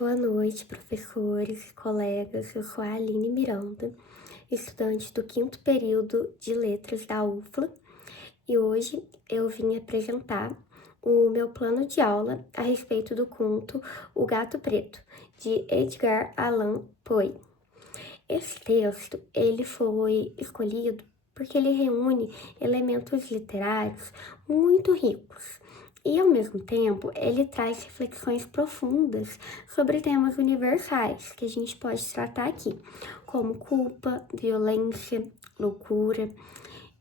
Boa noite, professores e colegas. Eu sou a Aline Miranda, estudante do quinto período de Letras da UFLA, e hoje eu vim apresentar o meu plano de aula a respeito do conto O Gato Preto, de Edgar Allan Poe. Esse texto, ele foi escolhido porque ele reúne elementos literários muito ricos e, ao mesmo tempo, ele traz reflexões profundas sobre temas universais que a gente pode tratar aqui, como culpa, violência, loucura.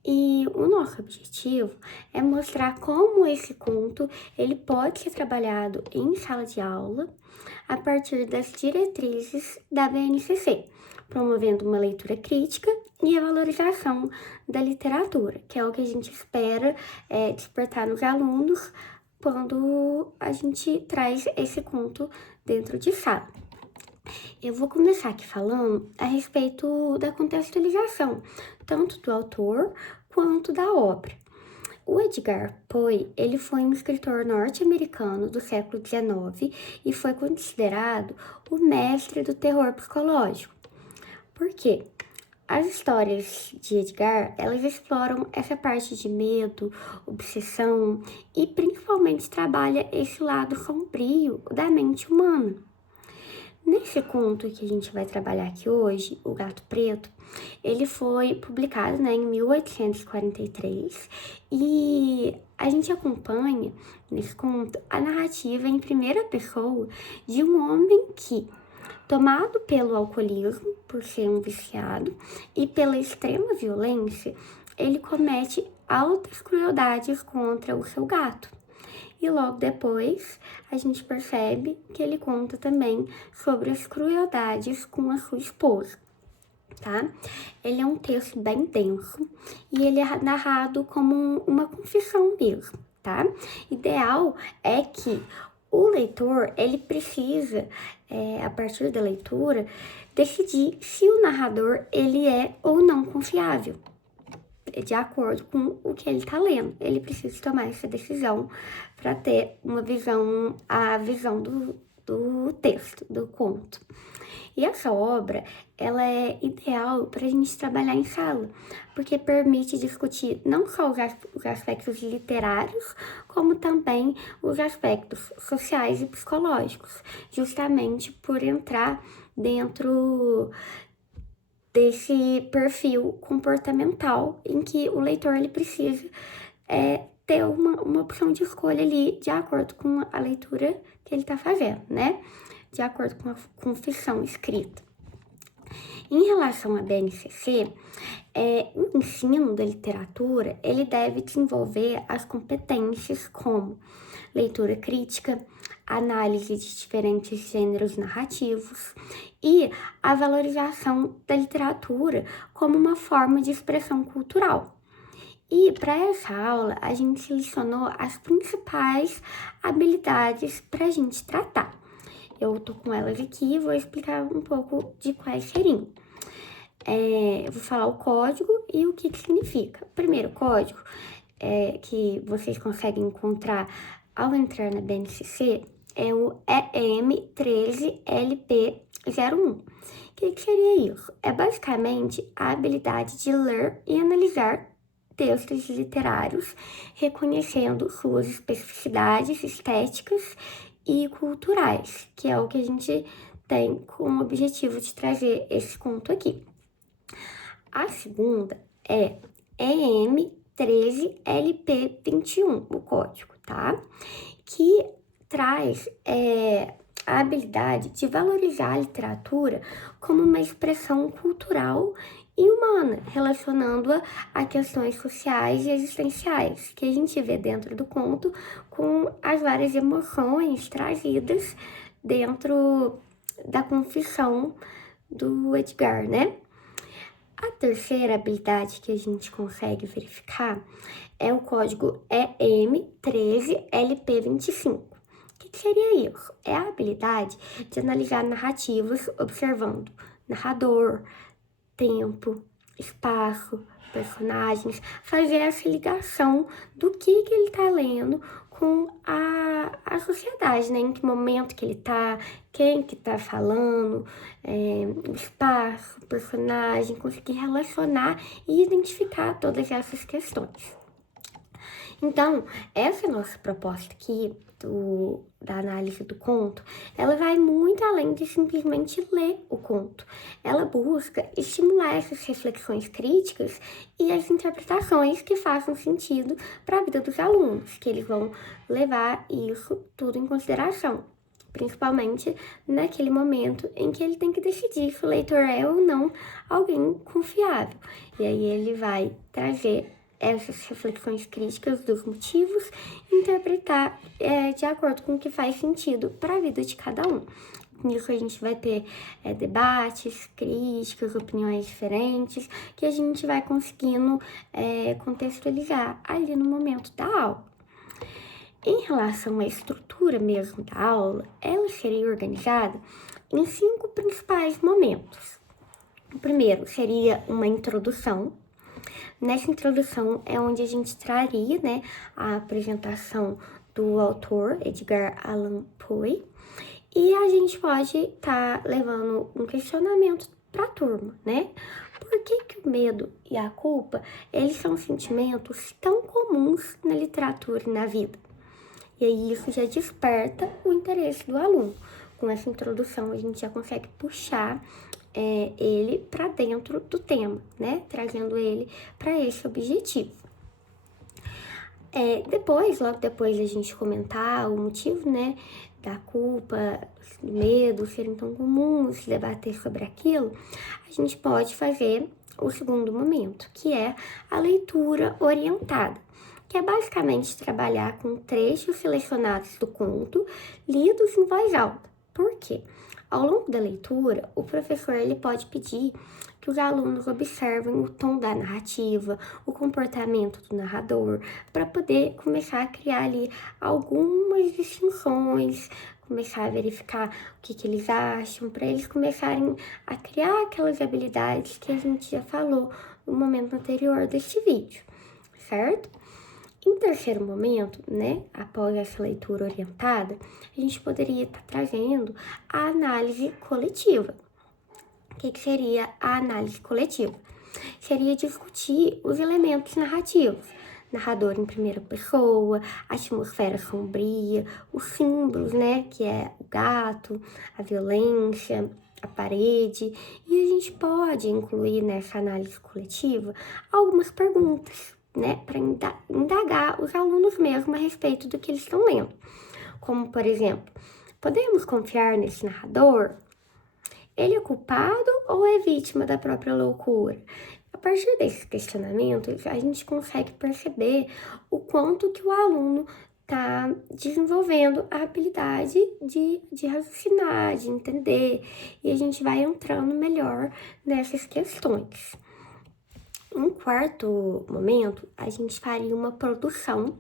E o nosso objetivo é mostrar como esse conto ele pode ser trabalhado em sala de aula a partir das diretrizes da BNCC, promovendo uma leitura crítica e a valorização da literatura, que é o que a gente espera despertar nos alunos quando a gente traz esse conto dentro de sala. Eu vou começar aqui falando a respeito da contextualização, tanto do autor quanto da obra. O Edgar Poe, ele foi um escritor norte-americano do século XIX e foi considerado o mestre do terror psicológico. Por quê? As histórias de Edgar, elas exploram essa parte de medo, obsessão e principalmente trabalha esse lado sombrio da mente humana. Nesse conto que a gente vai trabalhar aqui hoje, O Gato Preto, ele foi publicado, em 1843 e a gente acompanha nesse conto a narrativa em primeira pessoa de um homem que, tomado pelo alcoolismo, por ser um viciado, e pela extrema violência, ele comete altas crueldades contra o seu gato. E logo depois, a gente percebe que ele conta também sobre as crueldades com a sua esposa, tá? Ele é um texto bem denso e ele é narrado como uma confissão mesmo, tá? Ideal é que o leitor, ele precisa, a partir da leitura, decidir se o narrador, ele é ou não confiável, de acordo com o que ele está lendo. Ele precisa tomar essa decisão para ter a visão do texto, do conto. E essa obra, ela é ideal para a gente trabalhar em sala, porque permite discutir não só os aspectos literários, como também os aspectos sociais e psicológicos, justamente por entrar dentro desse perfil comportamental em que o leitor ele precisa ter uma opção de escolha ali de acordo com a leitura que ele está fazendo, né? De acordo com a confissão escrita. Em relação à BNCC, o ensino da literatura, ele deve desenvolver as competências como leitura crítica, análise de diferentes gêneros narrativos e a valorização da literatura como uma forma de expressão cultural. E para essa aula, a gente selecionou as principais habilidades para a gente tratar. Eu tô com elas aqui e vou explicar um pouco de quais seriam. Eu vou falar o código e o que significa. Primeiro, o código que vocês conseguem encontrar ao entrar na BNCC é o EM13LP01. O que seria isso? É basicamente a habilidade de ler e analisar textos literários, reconhecendo suas especificidades estéticas e culturais, que é o que a gente tem como objetivo de trazer esse conto aqui. A segunda é EM13LP21, o código, tá? Que traz a habilidade de valorizar a literatura como uma expressão cultural e humana, relacionando-a a questões sociais e existenciais, que a gente vê dentro do conto com as várias emoções trazidas dentro da confissão do Edgar, né? A terceira habilidade que a gente consegue verificar é o código EM13LP25. O que seria isso? É a habilidade de analisar narrativas observando narrador, tempo, espaço, personagens, fazer essa ligação do que ele está lendo com a sociedade, né? Em que momento que ele tá, quem que tá falando, o espaço, o personagem, conseguir relacionar e identificar todas essas questões. Então, essa nossa proposta aqui da análise do conto, ela vai muito além de simplesmente ler o conto. Ela busca estimular essas reflexões críticas e as interpretações que façam sentido para a vida dos alunos, que eles vão levar isso tudo em consideração. Principalmente naquele momento em que ele tem que decidir se o leitor é ou não alguém confiável. E aí ele vai trazer essas reflexões críticas dos motivos e interpretar de acordo com o que faz sentido para a vida de cada um. Nisso a gente vai ter debates, críticas, opiniões diferentes, que a gente vai conseguindo contextualizar ali no momento da aula. Em relação à estrutura mesmo da aula, ela seria organizada em 5 principais momentos. O primeiro seria uma introdução. Nessa introdução é onde a gente traria, né, a apresentação do autor, Edgar Allan Poe, e a gente pode estar levando um questionamento para a turma, né? Por que o medo e a culpa, eles são sentimentos tão comuns na literatura e na vida? E aí isso já desperta o interesse do aluno. Com essa introdução a gente já consegue puxar ele para dentro do tema, né? Trazendo ele para esse objetivo. Logo depois da gente comentar o motivo, né, da culpa, do medo serem tão comuns, debater sobre aquilo, a gente pode fazer o segundo momento, que é a leitura orientada, que é basicamente trabalhar com trechos selecionados do conto, lidos em voz alta. Por quê? Ao longo da leitura, o professor ele pode pedir que os alunos observem o tom da narrativa, o comportamento do narrador, para poder começar a criar ali algumas distinções, começar a verificar o que eles acham, para eles começarem a criar aquelas habilidades que a gente já falou no momento anterior deste vídeo, certo? Em terceiro momento, né, após essa leitura orientada, a gente poderia estar trazendo a análise coletiva. O que seria a análise coletiva? Seria discutir os elementos narrativos. Narrador em primeira pessoa, a atmosfera sombria, os símbolos, né, que é o gato, a violência, a parede. E a gente pode incluir nessa análise coletiva algumas perguntas, né, para indagar os alunos mesmo a respeito do que eles estão lendo. Como, por exemplo, podemos confiar nesse narrador? Ele é culpado ou é vítima da própria loucura? A partir desses questionamentos, a gente consegue perceber o quanto que o aluno está desenvolvendo a habilidade de raciocinar, de entender, e a gente vai entrando melhor nessas questões. Um quarto momento, a gente faria uma produção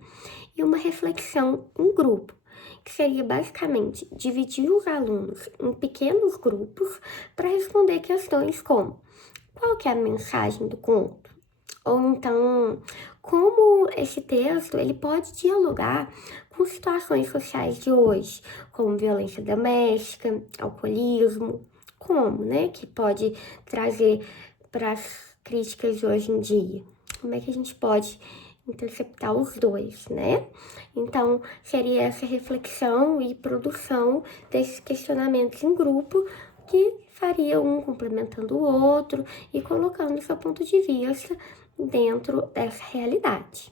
e uma reflexão em grupo, que seria basicamente dividir os alunos em pequenos grupos para responder questões como: qual que é a mensagem do conto? Ou então, como esse texto ele pode dialogar com situações sociais de hoje, como violência doméstica, alcoolismo, como, né, que pode trazer para as críticas de hoje em dia. Como é que a gente pode interceptar os dois, né? Então, seria essa reflexão e produção desses questionamentos em grupo que faria um complementando o outro e colocando seu ponto de vista dentro dessa realidade.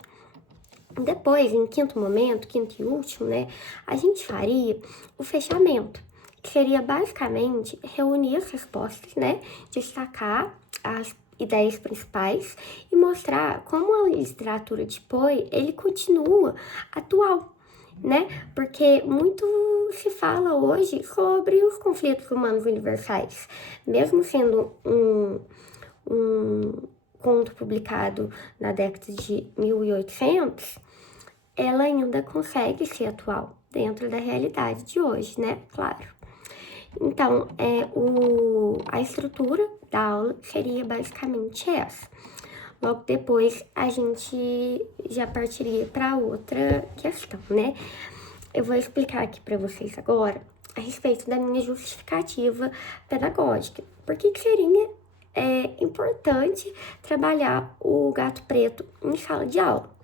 Depois, em quinto momento, quinto e último, né, a gente faria o fechamento, que seria basicamente reunir as respostas, né, destacar as ideias principais e mostrar como a literatura de Poe, ele continua atual, né? Porque muito se fala hoje sobre os conflitos humanos universais, mesmo sendo um conto publicado na década de 1800, ela ainda consegue ser atual dentro da realidade de hoje, né? Claro. Então, a estrutura da aula seria basicamente essa. logo depois a gente já partiria para outra questão, né? Eu vou explicar aqui para vocês agora a respeito da minha justificativa pedagógica. Por que seria importante trabalhar o gato preto em sala de aula?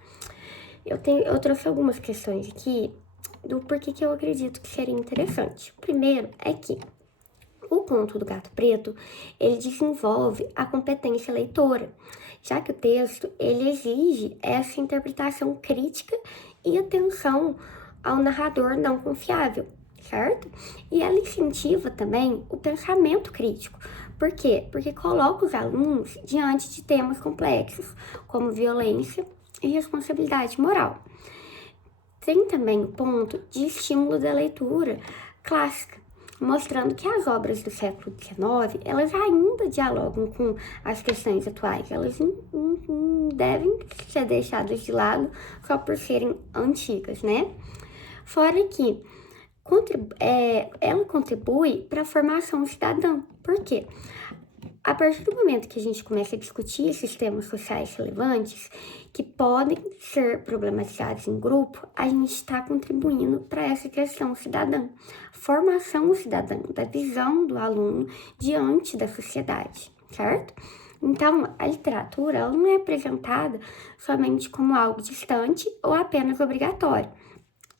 Eu trouxe algumas questões aqui do porquê que eu acredito que seria interessante. Primeiro é que o conto do gato preto, ele desenvolve a competência leitora, já que o texto, ele exige essa interpretação crítica e atenção ao narrador não confiável, certo? E ela incentiva também o pensamento crítico. Por quê? Porque coloca os alunos diante de temas complexos, como violência e responsabilidade moral. Tem também o ponto de estímulo da leitura clássica, mostrando que as obras do século XIX, elas ainda dialogam com as questões atuais. Elas não devem ser deixadas de lado só por serem antigas, né? Fora que ela contribui para a formação cidadã. Por quê? A partir do momento que a gente começa a discutir esses temas sociais relevantes, que podem ser problematizados em grupo, a gente está contribuindo para essa questão cidadã, formação cidadã, da visão do aluno diante da sociedade, certo? Então, a literatura ela não é apresentada somente como algo distante ou apenas obrigatório.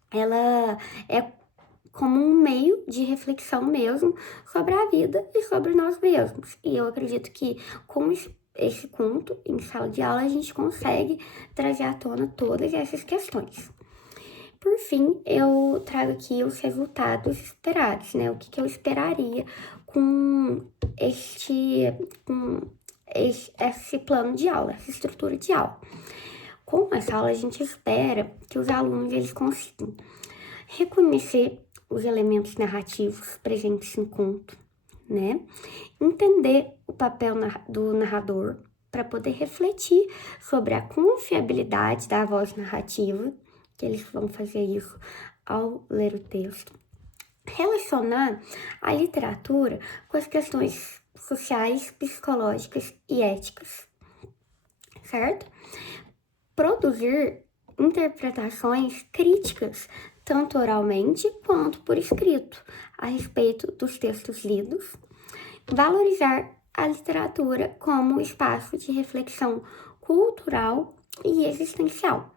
Ela é como um meio de reflexão mesmo sobre a vida e sobre nós mesmos. E eu acredito que com esse conto em sala de aula a gente consegue trazer à tona todas essas questões. Por fim, eu trago aqui os resultados esperados, né? O que eu esperaria com esse plano de aula, essa estrutura de aula. Com essa aula, a gente espera que os alunos eles consigam reconhecer os elementos narrativos presentes no conto, né? Entender o papel do narrador para poder refletir sobre a confiabilidade da voz narrativa, que eles vão fazer isso ao ler o texto. Relacionar a literatura com as questões sociais, psicológicas e éticas, certo? Produzir interpretações críticas, tanto oralmente quanto por escrito, a respeito dos textos lidos. Valorizar a literatura como espaço de reflexão cultural e existencial.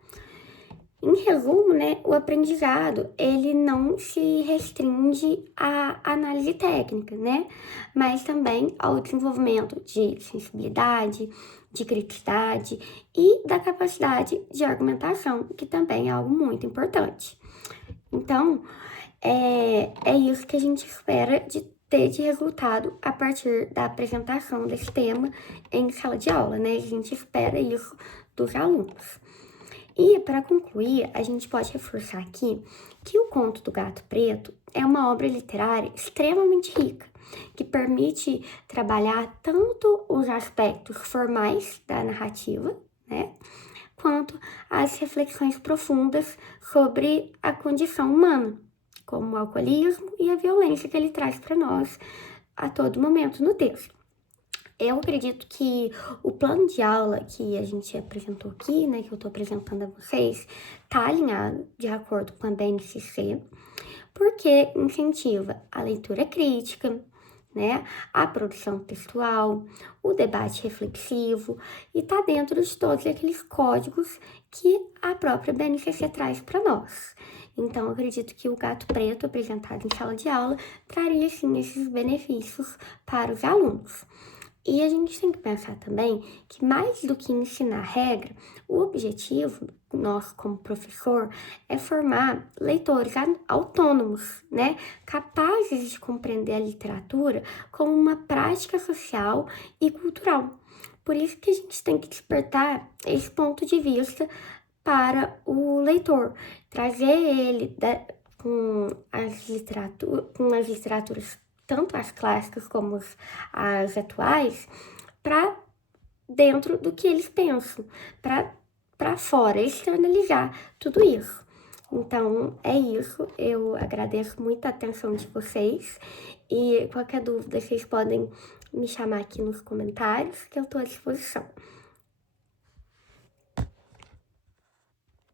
Em resumo, né, o aprendizado, ele não se restringe à análise técnica, né, mas também ao desenvolvimento de sensibilidade, de criticidade e da capacidade de argumentação, que também é algo muito importante. Então, é isso que a gente espera de ter de resultado a partir da apresentação desse tema em sala de aula, né? A gente espera isso dos alunos. E, para concluir, a gente pode reforçar aqui que o Conto do Gato Preto é uma obra literária extremamente rica, que permite trabalhar tanto os aspectos formais da narrativa, né, quanto as reflexões profundas sobre a condição humana, como o alcoolismo e a violência que ele traz para nós a todo momento no texto. Eu acredito que o plano de aula que a gente apresentou aqui, né, que eu tô apresentando a vocês, tá alinhado de acordo com a BNCC, porque incentiva a leitura crítica, né, a produção textual, o debate reflexivo e tá dentro de todos aqueles códigos que a própria BNCC traz para nós. Então, eu acredito que o Gato Preto apresentado em sala de aula traria, sim, esses benefícios para os alunos. E a gente tem que pensar também que, mais do que ensinar regra, o objetivo nosso como professor é formar leitores autônomos, né? Capazes de compreender a literatura como uma prática social e cultural. Por isso que a gente tem que despertar esse ponto de vista para o leitor, trazer ele com as literaturas tanto as clássicas como as atuais, para dentro do que eles pensam, para fora, externalizar tudo isso. Então, é isso. Eu agradeço muito a atenção de vocês e qualquer dúvida, vocês podem me chamar aqui nos comentários, que eu estou à disposição.